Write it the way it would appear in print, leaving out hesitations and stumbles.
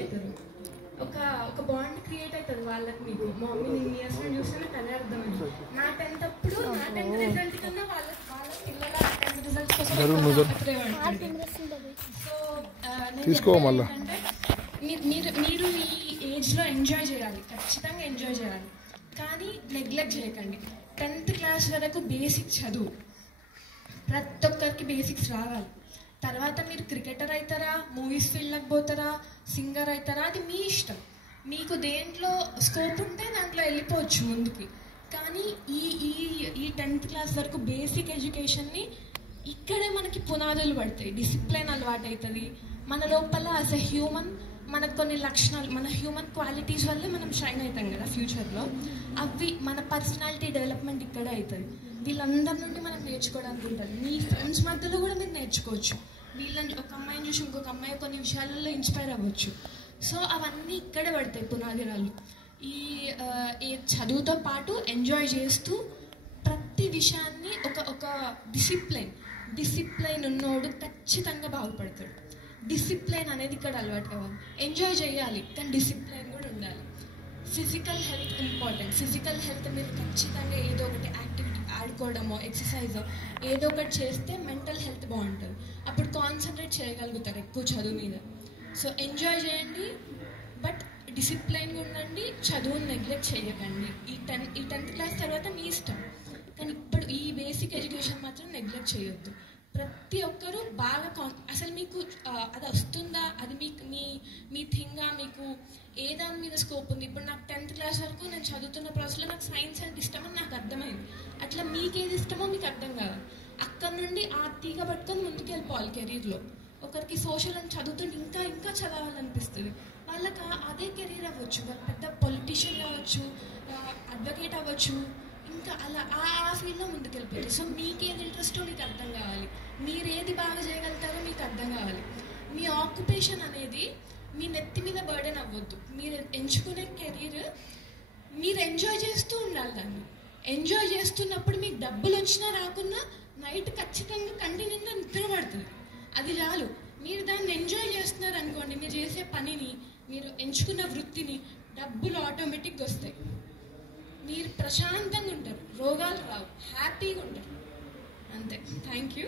అవుతారు. ఒక ఒక బాండ్ క్రియేట్ అవుతుంది వాళ్ళకి. మీకు మమ్మీ నేను ఇయర్స్ చూస్తే నాకు అదే అర్థమైంది. నా 10th అప్పుడు నా 10th రిజల్ట్ కన్నా వాళ్ళ పిల్లల 10th రిజల్ట్స్ కోసం సో ఏంటంటే మీరు ఈ ఏజ్లో ఎంజాయ్ చేయాలి, ఖచ్చితంగా ఎంజాయ్ చేయాలి, కానీ నెగ్లెక్ట్ చేయకండి. 10th క్లాస్ వరకు బేసిక్ చదువు, ప్రతి ఒక్కరికి బేసిక్స్ రావాలి. తర్వాత మీరు క్రికెటర్ అవుతారా, మూవీస్ ఫీల్డ్లోకి పోతారా, సింగర్ అవుతారా, అది మీ ఇష్టం. మీకు దేంట్లో స్కోప్ ఉంటే దాంట్లో వెళ్ళిపోవచ్చు ముందుకి. కానీ ఈ ఈ ఈ 10th క్లాస్ వరకు బేసిక్ ఎడ్యుకేషన్ని ఇక్కడే మనకి పునాదులు పడతాయి. డిసిప్లిన్ అలవాటు అవుతుంది మన లోపల. యాజ్ ఎ హ్యూమన్ మనకు కొన్ని లక్షణాలు, మన హ్యూమన్ క్వాలిటీస్ వల్లే మనం షైన్ అవుతాం కదా ఫ్యూచర్లో. అవి మన పర్సనాలిటీ డెవలప్మెంట్ ఇక్కడే అవుతుంది. వీళ్ళందరి నుండి మనం నేర్చుకోవడానికి ఉంటుంది. మీ ఫ్రెండ్స్ మధ్యలో కూడా మీరు నేర్చుకోవచ్చు. వీళ్ళని ఒక అమ్మాయిని చూసి ఇంకొక అమ్మాయి కొన్ని విషయాలలో ఇన్స్పైర్ అవ్వచ్చు. సో అవన్నీ ఇక్కడే పడతాయి పునాదిరాలు. ఈ చదువుతో పాటు ఎంజాయ్ చేస్తూ ప్రతి విషయాన్ని ఒక డిసిప్లైన్ ఉన్నోడు ఖచ్చితంగా బాగుపడతాడు. డిసిప్లైన్ అనేది ఇక్కడ అలవాటు కావాలి. ఎంజాయ్ చేయాలి కానీ డిసిప్లైన్ కూడా ఉండాలి. Physical health important. Physical health మీరు ఖచ్చితంగా ఏదో ఒకటి యాక్టివిటీ ఆడుకోవడమో ఎక్సర్సైజో ఏదో ఒకటి చేస్తే మెంటల్ హెల్త్ బాగుంటుంది. అప్పుడు కాన్సన్ట్రేట్ చేయగలుగుతారు ఎక్కువ చదువు మీద. సో ఎంజాయ్ చేయండి, బట్ డిసిప్లైన్గా ఉండండి, చదువుని నెగ్లెక్ట్ చేయకండి. ఈ 10th క్లాస్ తర్వాత మీ ఇష్టం, కానీ ఇప్పుడు ఈ బేసిక్ ఎడ్యుకేషన్ మాత్రం నెగ్లెక్ట్ చేయొద్దు. ప్రతి ఒక్కరూ బాగా అసలు మీకు అది వస్తుందా, అది మీ థింగా, మీకు ఏ దాని మీద స్కోప్ ఉంది. ఇప్పుడు నాకు 10th క్లాస్ వరకు నేను చదువుతున్న ప్రాసెస్లో నాకు సైన్స్ అంటే ఇష్టమని నాకు అర్థమైంది. అట్లా మీకు ఏది ఇష్టమో మీకు అర్థం కావాలి. అక్కడ నుండి ఆ తీగ పట్టుకొని ముందుకు వెళ్ళిపోవాలి కెరీర్లో. ఒకరికి సోషల్ అని చదువుతుంటే ఇంకా చదవాలనిపిస్తుంది, వాళ్ళకి అదే కెరీర్ అవ్వచ్చు. పెద్ద పొలిటీషియన్ కావచ్చు, అడ్వకేట్ అవ్వచ్చు, ఇంకా అలా ఆ ఫీల్డ్లో ముందుకు వెళ్ళిపోతుంది. సో మీకేది ఇంట్రెస్టో మీకు అర్థం కావాలి, మీరు ఏది బాగా చేయగలుగుతారో మీకు అర్థం కావాలి. మీ ఆక్యుపేషన్ అనేది మీ నెత్తి మీద బర్డెన్ అవ్వద్దు. మీరు ఎంచుకునే కెరీర్ మీరు ఎంజాయ్ చేస్తూ ఉండాలి. దాన్ని ఎంజాయ్ చేస్తున్నప్పుడు మీకు డబ్బులు వచ్చినా రాకున్నా నైట్ ఖచ్చితంగా కంటి నిండా నిద్ర పడుతుంది. అది చాలు. మీరు దాన్ని ఎంజాయ్ చేస్తున్నారు అనుకోండి, మీరు చేసే పనిని, మీరు ఎంచుకున్న వృత్తిని, డబ్బులు ఆటోమేటిక్గా వస్తాయి. మీరు ప్రశాంతంగా ఉంటారు, రోగాలు రావు, హ్యాపీగా ఉంటారు. అంతే. Thank you.